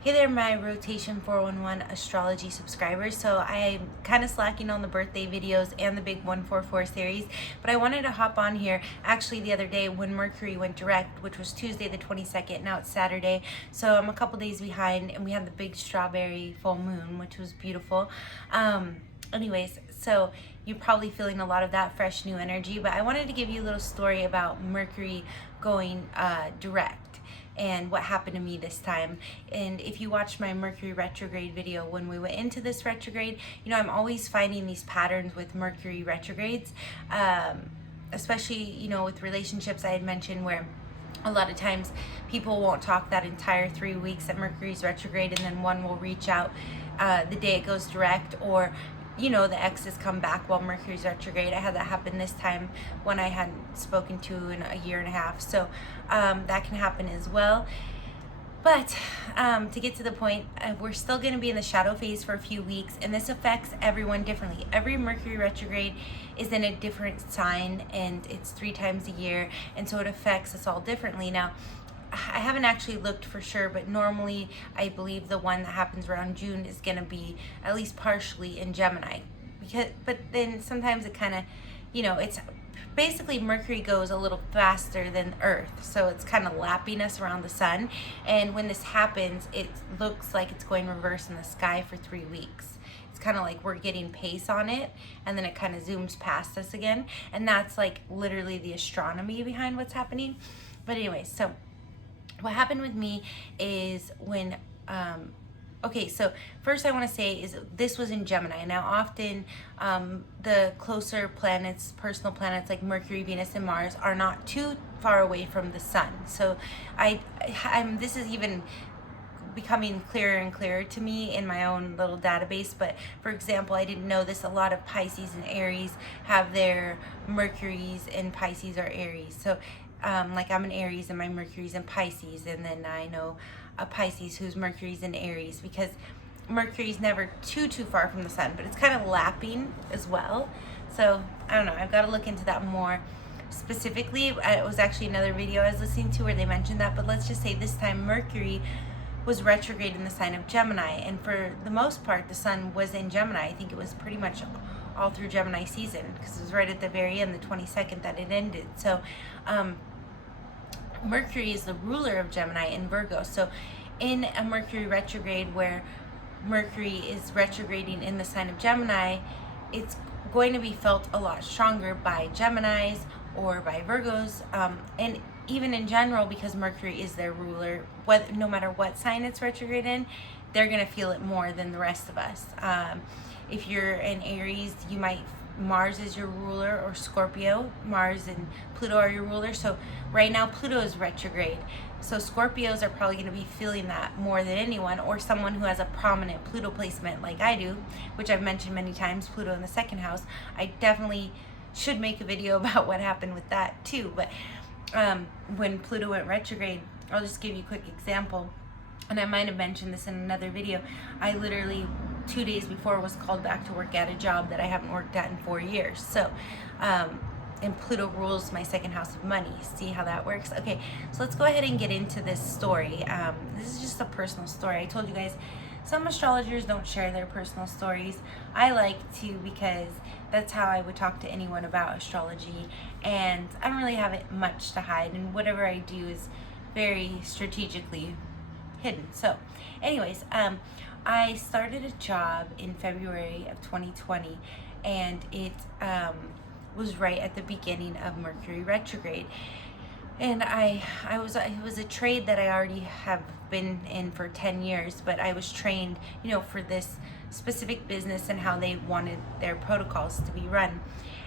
Hey there, my Rotation 411 Astrology subscribers. So I'm kind of slacking on the birthday videos and the big 144 series, but I wanted to hop on here actually the other day when Mercury went direct, which was Tuesday the 22nd. Now it's Saturday, so I'm a couple days behind, and we had the big strawberry full moon, which was beautiful. Anyways, so you're probably feeling a lot of that fresh new energy, but I wanted to give you a little story about Mercury going direct and what happened to me this time. And if you watched my Mercury retrograde video when we went into this retrograde, you know, I'm always finding these patterns with Mercury retrogrades, especially, you know, with relationships. I had mentioned where a lot of times people won't talk that entire 3 weeks that Mercury's retrograde, and then one will reach out the day it goes direct, or you know, the exes come back while Mercury's retrograde. I had that happen this time when I hadn't spoken to in a year and a half. So that can happen as well. But to get to the point, we're still going to be in the shadow phase for a few weeks, and this affects everyone differently. Every Mercury retrograde is in a different sign, and it's 3 times a year, and so it affects us all differently. Now, I haven't actually looked for sure, but normally I believe the one that happens around June is going to be at least partially in Gemini. But then sometimes it kind of, you know, it's basically Mercury goes a little faster than Earth, so it's kind of lapping us around the sun. And when this happens, it looks like it's going reverse in the sky for 3 weeks. It's kind of like we're getting pace on it, and then it kind of zooms past us again. And that's like literally the astronomy behind what's happening. But anyway, so what happened with me is when, okay, so first I want to say is this was in Gemini. Now often the closer planets, personal planets like Mercury, Venus, and Mars are not too far away from the sun. So this is even becoming clearer and clearer to me in my own little database. But for example, I didn't know this, a lot of Pisces and Aries have their Mercuries in Pisces or Aries. So like I'm an Aries and my Mercury's in Pisces, and then I know a Pisces whose Mercury's in Aries, because Mercury's never too far from the sun, but it's kind of lapping as well. So I don't know, I've got to look into that more specifically. It was actually another video I was listening to where they mentioned that, but let's just say this time Mercury was retrograde in the sign of Gemini, and for the most part the sun was in Gemini. I think it was pretty much all through Gemini season, because it was right at the very end, the 22nd, that it ended. So Mercury is the ruler of Gemini and Virgo. So in a Mercury retrograde where Mercury is retrograding in the sign of Gemini, it's going to be felt a lot stronger by Geminis or by Virgos, and even in general, because Mercury is their ruler, no matter what sign it's retrograde in, they're going to feel it more than the rest of us. If you're an Aries, Mars is your ruler, or Scorpio. Mars and Pluto are your ruler. So right now Pluto is retrograde. So Scorpios are probably going to be feeling that more than anyone, or someone who has a prominent Pluto placement like I do, which I've mentioned many times, Pluto in the second house. I definitely should make a video about what happened with that too. But when Pluto went retrograde, I'll just give you a quick example. And I might have mentioned this in another video. I literally 2 days before was called back to work at a job that I haven't worked at in 4 years. So, and Pluto rules my second house of money. See how that works? Okay, so let's go ahead and get into this story. This is just a personal story. I told you guys, some astrologers don't share their personal stories. I like to, because that's how I would talk to anyone about astrology. And I don't really have much to hide, and whatever I do is very strategically hidden. So anyways, I started a job in February of 2020, and it was right at the beginning of Mercury retrograde. And it was a trade that I already have been in for 10 years, but I was trained, you know, for this specific business and how they wanted their protocols to be run.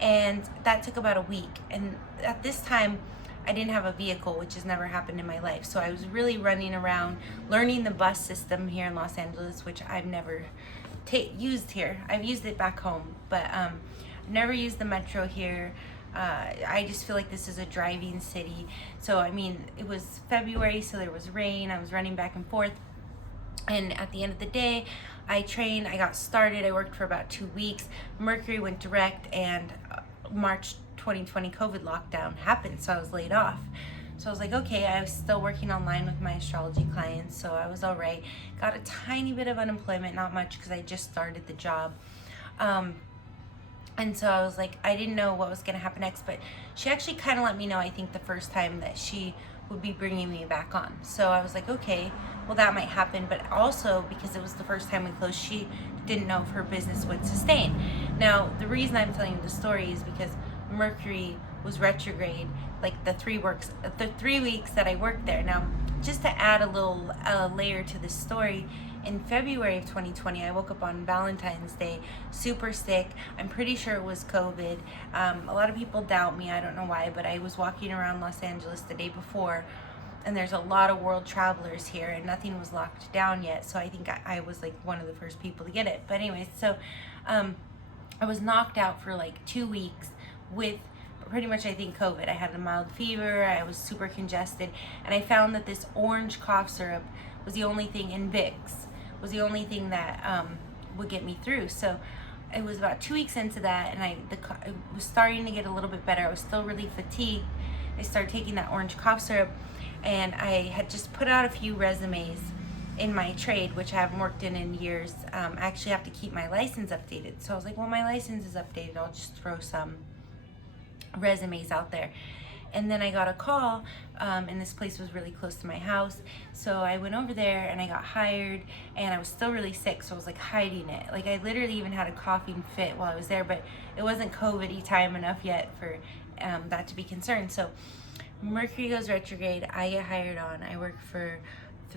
And that took about a week. And at this time, I didn't have a vehicle, which has never happened in my life. So I was really running around, learning the bus system here in Los Angeles, which I've never used here. I've used it back home, but I've never used the metro here. I just feel like this is a driving city. So, I mean, it was February, so there was rain. I was running back and forth. And at the end of the day, I trained, I got started, I worked for about 2 weeks. Mercury went direct, and March 2020 COVID lockdown happened, so I was laid off. So I was like, okay, I was still working online with my astrology clients, so I was all right. Got a tiny bit of unemployment, not much, because I just started the job. And so I was like, I didn't know what was going to happen next, but she actually kind of let me know, I think, the first time that she would be bringing me back on. So I was like, okay, well, that might happen. But also, because it was the first time we closed, she didn't know if her business would sustain. Now, the reason I'm telling you the story is because Mercury was retrograde, like the 3 weeks that I worked there. Now, just to add a little layer to this story, in February of 2020, I woke up on Valentine's Day, super sick. I'm pretty sure it was COVID. A lot of people doubt me. I don't know why, but I was walking around Los Angeles the day before, and there's a lot of world travelers here, and nothing was locked down yet. So I think I was like one of the first people to get it. But anyways, so I was knocked out for like 2 weeks with pretty much, I think, COVID. I had a mild fever, I was super congested, and I found that this orange cough syrup was the only thing, in Vicks, was the only thing that would get me through. So it was about 2 weeks into that, and it was starting to get a little bit better. I was still really fatigued. I started taking that orange cough syrup, and I had just put out a few resumes in my trade, which I haven't worked in years. I actually have to keep my license updated. So I was like, well, my license is updated, I'll just throw some resumes out there. And then I got a call, and this place was really close to my house. So I went over there and I got hired, and I was still really sick, so I was like hiding it. Like I literally even had a coughing fit while I was there, but it wasn't COVID-y time enough yet for that to be concerned. So Mercury goes retrograde, I get hired on, I work for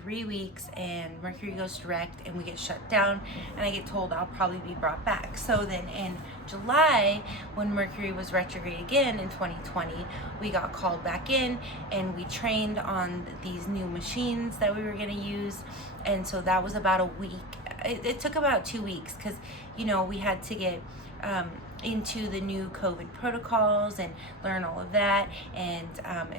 3 weeks, and Mercury goes direct, and we get shut down, and I get told I'll probably be brought back. So then in July, when Mercury was retrograde again in 2020, we got called back in, and we trained on these new machines that we were going to use. And so that was about a week. It took about 2 weeks, because we had to get into the new COVID protocols and learn all of that, and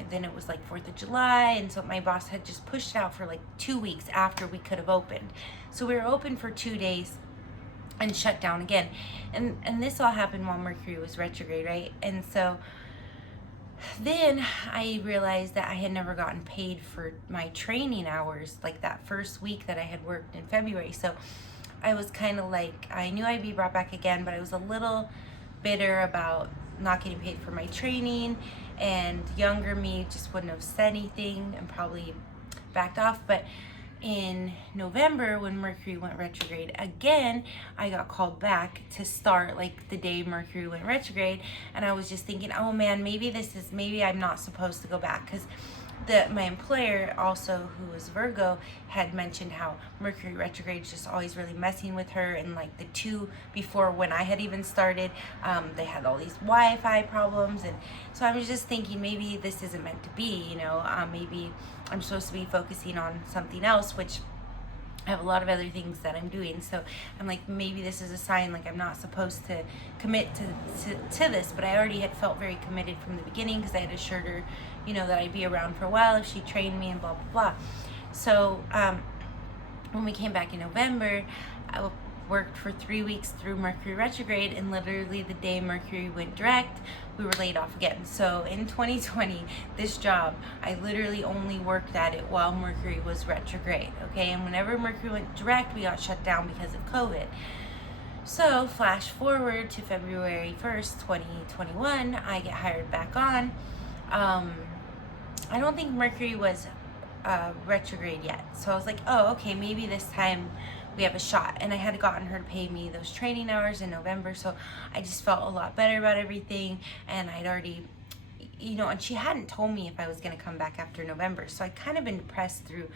then it was like 4th of July, and so my boss had just pushed it out for like 2 weeks after we could have opened. So we were open for 2 days and shut down again, and this all happened while Mercury was retrograde, right? And so then I realized that I had never gotten paid for my training hours, like that first week that I had worked in February. So I was kind of like, I knew I'd be brought back again, but I was a little bitter about not getting paid for my training, and younger me just wouldn't have said anything and probably backed off. But in November, when Mercury went retrograde again, I got called back to start like the day Mercury went retrograde, and I was just thinking, oh man, maybe I'm not supposed to go back, because my employer also, who was Virgo, had mentioned how Mercury retrograde is just always really messing with her, and like the 2 before, when I had even started, they had all these Wi-Fi problems. And so I was just thinking, maybe this isn't meant to be, maybe I'm supposed to be focusing on something else, which I have a lot of other things that I'm doing. So I'm like, maybe this is a sign, like I'm not supposed to commit to this. But I already had felt very committed from the beginning, because I had assured her, that I'd be around for a while if she trained me and blah, blah, blah. So when we came back in November, I worked for 3 weeks through Mercury retrograde, and literally the day Mercury went direct, we were laid off again. So in 2020, this job, I literally only worked at it while Mercury was retrograde, okay? And whenever Mercury went direct, we got shut down because of COVID. So flash forward to February 1st, 2021, I get hired back on. I don't think Mercury was retrograde yet. So I was like, oh, okay, maybe this time we have a shot. And I had gotten her to pay me those training hours in November, so I just felt a lot better about everything. And I'd already, and she hadn't told me if I was going to come back after November. So I'd kind of been depressed through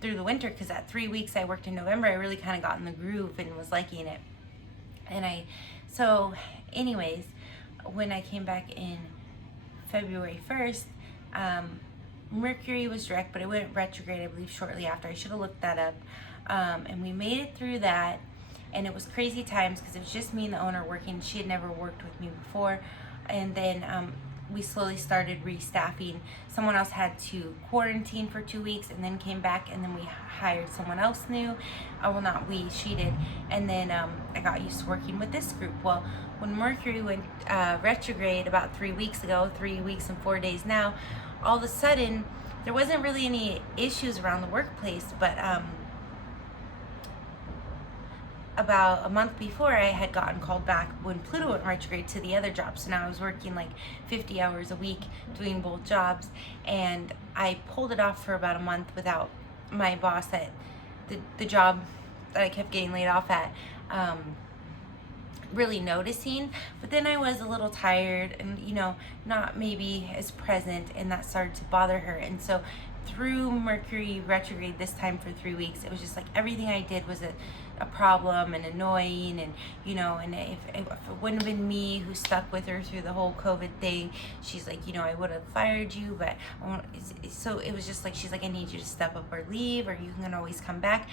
the winter, because that 3 weeks I worked in November, I really kind of got in the groove and was liking it. And so anyways, when I came back in February 1st, Mercury was direct, but it went retrograde, I believe, shortly after. I should have looked that up. And we made it through that, and it was crazy times, because it was just me and the owner working. She had never worked with me before. And then we slowly started restaffing. Someone else had to quarantine for 2 weeks and then came back, and then we hired someone else new. Well, not we, she did. And then I got used to working with this group. Well, when Mercury went retrograde about 3 weeks ago, 3 weeks and 4 days now, all of a sudden, there wasn't really any issues around the workplace, but about a month before, I had gotten called back when Pluto went retrograde to the other job. So now I was working like 50 hours a week doing both jobs, and I pulled it off for about a month without my boss at the job that I kept getting laid off at really noticing. But then I was a little tired and, you know, not maybe as present, and that started to bother her. And so through Mercury retrograde this time for 3 weeks, it was just like everything I did was a problem and annoying, and, you know, and if it wouldn't have been me who stuck with her through the whole COVID thing, she's like, you know, I would have fired you, but so it was just like, she's like, I need you to step up or leave, or you can always come back.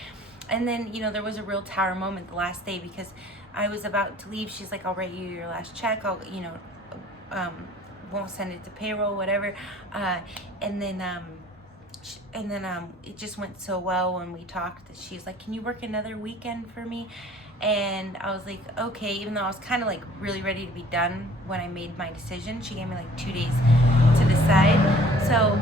And then, you know, there was a real tower moment the last day, because I was about to leave. She's like, I'll write you your last check, I'll, you know, won't send it to payroll, whatever. And then it just went so well when we talked that she's like, can you work another weekend for me? And I was like, okay, even though I was kind of like really ready to be done when I made my decision. She gave me like 2 days to decide. So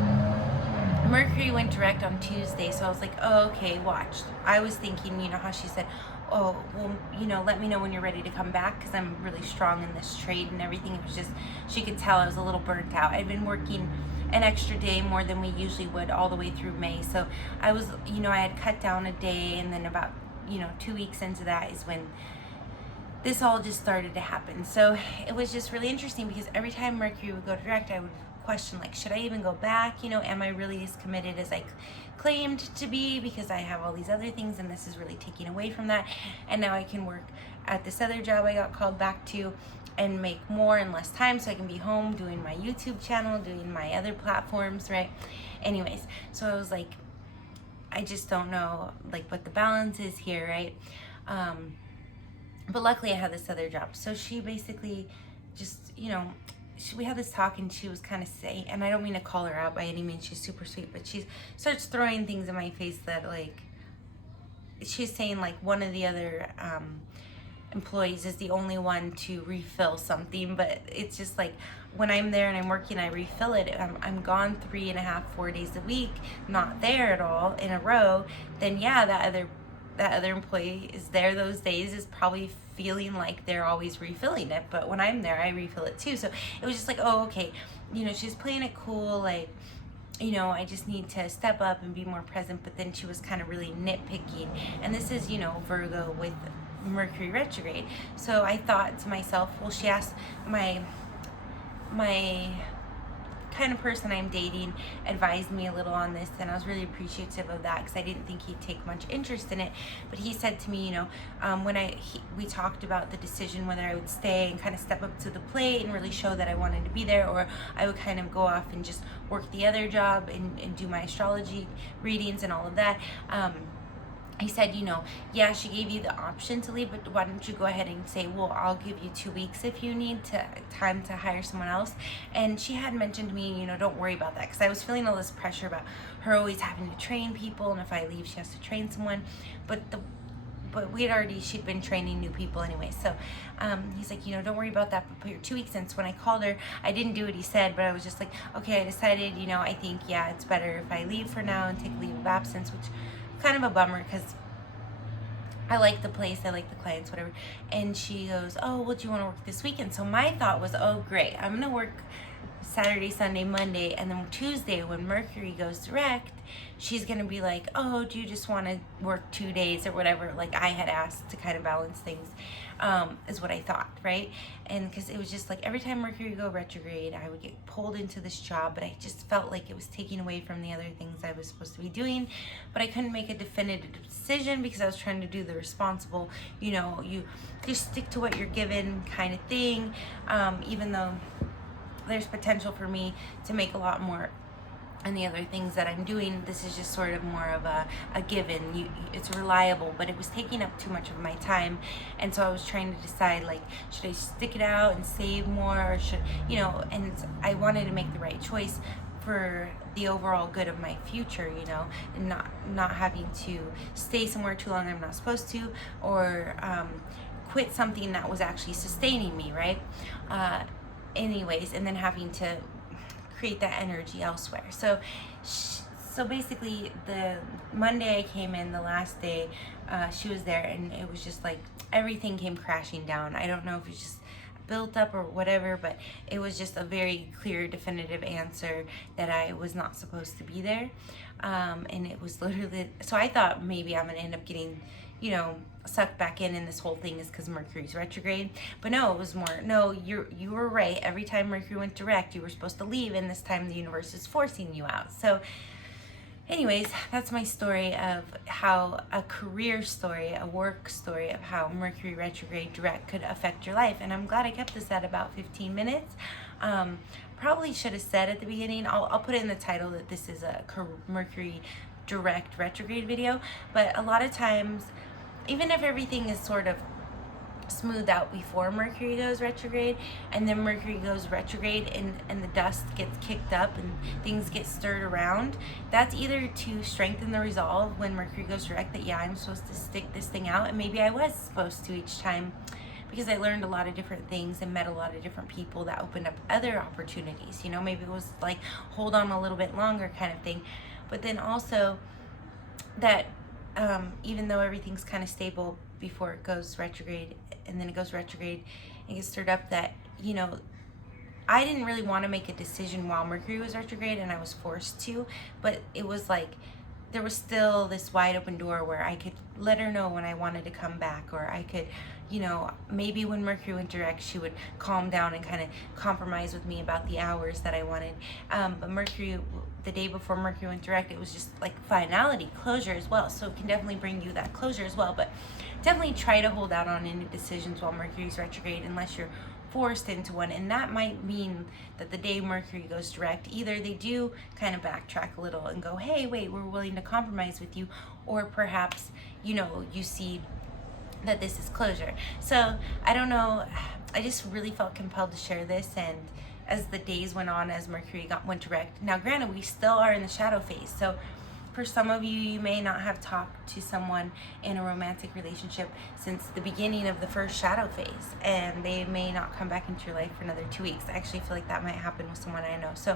Mercury went direct on Tuesday, so I was like, oh, okay, watch. I was thinking, you know how she said, oh, well, you know, let me know when you're ready to come back, because I'm really strong in this trade and everything. It was just, she could tell I was a little burnt out. I'd been working an extra day more than we usually would all the way through May. So I was, you know, I had cut down a day, and then about, you know, 2 weeks into that is when this all just started to happen. So it was just really interesting, because every time Mercury would go direct, I would question, like, should I even go back? You know, am I really as committed as I claimed to be? Because I have all these other things, and this is really taking away from that. And now I can work at this other job I got called back to and make more in less time, so I can be home doing my YouTube channel, doing my other platforms, right? Anyways, so I was like, I just don't know, like, what the balance is here, right? But luckily I had this other job. So she basically just, you know, we had this talk, and she was kind of saying, and I don't mean to call her out by any means, she's super sweet, but she starts throwing things in my face that, like, she's saying, like, one of the other employees is the only one to refill something, but it's just like, when I'm there and I'm working, I refill it. I'm gone 3.5, 4 days a week, not there at all in a row, then yeah, that other employee is there those days, is probably feeling like they're always refilling it. But when I'm there, I refill it too. So it was just like, oh, okay, you know, she's playing it cool, like, you know, I just need to step up and be more present. But then she was kind of really nitpicking, and this is, you know, Virgo with Mercury retrograde. So I thought to myself, well, she asked my kind of person I'm dating advised me a little on this, and I was really appreciative of that, because I didn't think he'd take much interest in it. But he said to me, you know, when we talked about the decision whether I would stay and kind of step up to the plate and really show that I wanted to be there, or I would kind of go off and just work the other job and do my astrology readings and all of that. He said, you know, yeah, she gave you the option to leave, but why don't you go ahead and say, well, I'll give you 2 weeks if you need time to hire someone else. And she had mentioned to me, you know, don't worry about that, because I was feeling all this pressure about her always having to train people, and if I leave, she has to train someone. But she'd been training new people anyway. So he's like, you know, don't worry about that, but put your 2 weeks in. So when I called her, I didn't do what he said, but I was just like, okay, I decided, you know, I think, yeah, it's better if I leave for now and take a leave of absence, which kind of a bummer, because I like the place, I like the clients, whatever. And she goes, oh, well, do you want to work this weekend? So my thought was, oh, great, I'm going to work Saturday, Sunday, Monday, and then Tuesday when Mercury goes direct, she's going to be like, oh, do you just want to work 2 days or whatever, like I had asked to kind of balance things, is what I thought, right? And because it was just like every time Mercury would go retrograde, I would get pulled into this job, but I just felt like it was taking away from the other things I was supposed to be doing. But I couldn't make a definitive decision, because I was trying to do the responsible, you know, you just stick to what you're given kind of thing, even though there's potential for me to make a lot more and the other things that I'm doing. This is just sort of more of a given. It's reliable, but it was taking up too much of my time. And so I was trying to decide, like, should I stick it out and save more, or should, you know, and I wanted to make the right choice for the overall good of my future, you know, and not having to stay somewhere too long I'm not supposed to, or quit something that was actually sustaining me, right? Anyways, and then having to create that energy elsewhere. So basically, the Monday I came in, the last day, she was there, and it was just like everything came crashing down. I don't know if it's just built up or whatever, but it was just a very clear, definitive answer that I was not supposed to be there. And it was literally, so I thought maybe I'm gonna end up getting, you know, sucked back in, and this whole thing is because Mercury's retrograde. But no, it was more, no, you were right. Every time Mercury went direct, you were supposed to leave, and this time the universe is forcing you out. So anyways, that's my story of how a career story, a work story of how Mercury retrograde direct could affect your life. And I'm glad I kept this at about 15 minutes. Probably should have said at the beginning, I'll put it in the title that this is a Mercury direct retrograde video. But a lot of times, even if everything is sort of smooth out before Mercury goes retrograde, and then Mercury goes retrograde, and the dust gets kicked up and things get stirred around, that's either to strengthen the resolve when Mercury goes direct that, yeah, I'm supposed to stick this thing out, and maybe I was supposed to each time, because I learned a lot of different things and met a lot of different people that opened up other opportunities. You know, maybe it was like hold on a little bit longer kind of thing. But then also that even though everything's kind of stable before it goes retrograde, and then it goes retrograde and gets stirred up, that, you know, I didn't really want to make a decision while Mercury was retrograde, and I was forced to, but it was like there was still this wide open door where I could let her know when I wanted to come back, or I could, you know, maybe when Mercury went direct, she would calm down and kind of compromise with me about the hours that I wanted. But Mercury, the day before Mercury went direct, it was just like finality, closure as well. So it can definitely bring you that closure as well. But definitely try to hold out on any decisions while Mercury's retrograde unless you're forced into one. And that might mean that the day Mercury goes direct, either they do kind of backtrack a little and go, hey, wait, we're willing to compromise with you, or perhaps, you know, you see that this is closure. So I don't know, I just really felt compelled to share this. And as the days went on, as Mercury went direct, now granted, we still are in the shadow phase, so for some of you, you may not have talked to someone in a romantic relationship since the beginning of the first shadow phase, and they may not come back into your life for another 2 weeks. I actually feel like that might happen with someone I know. So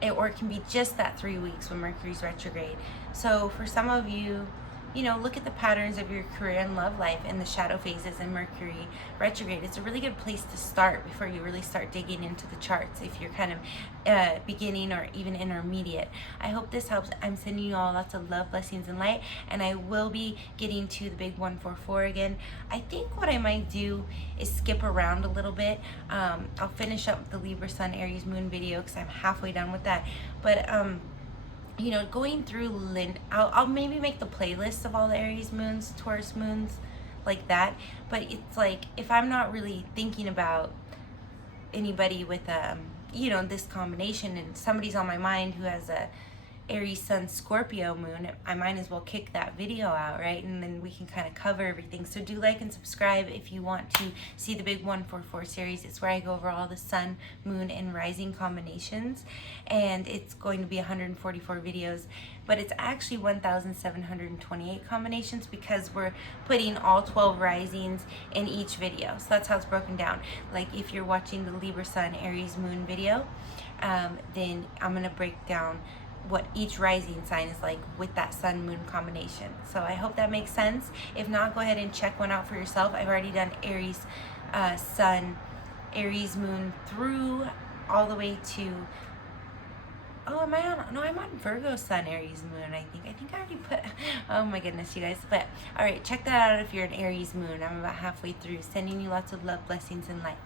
or it can be just that 3 weeks when Mercury's retrograde. So for some of you, you know, look at the patterns of your career and love life in the shadow phases and Mercury retrograde. It's a really good place to start before you really start digging into the charts, if you're kind of beginning or even intermediate. I hope this helps. I'm sending you all lots of love, blessings, and light, and I will be getting to the big 144 again. I think what I might do is skip around a little bit. I'll finish up the Libra Sun Aries Moon video because I'm halfway done with that. But you know, going through I'll maybe make the playlist of all the Aries moons, Taurus moons, like that. But it's like, if I'm not really thinking about anybody with you know, this combination, and somebody's on my mind who has a Aries Sun Scorpio moon, I might as well kick that video out, right? And then we can kind of cover everything. So do like and subscribe if you want to see the big 144 series. It's where I go over all the sun, moon, and rising combinations, and it's going to be 144 videos, but it's actually 1,728 combinations because we're putting all 12 risings in each video. So that's how it's broken down. Like if you're watching the Libra Sun Aries Moon video, then I'm gonna break down what each rising sign is like with that sun moon combination. So I hope that makes sense. If not, go ahead and check one out for yourself. I've already done Aries Sun, Aries Moon through all the way to, oh, am I on? No, I'm on Virgo Sun Aries Moon, I think. I think I already put, oh my goodness, you guys. But all right, check that out if you're an Aries Moon. I'm about halfway through. Sending you lots of love, blessings, and light.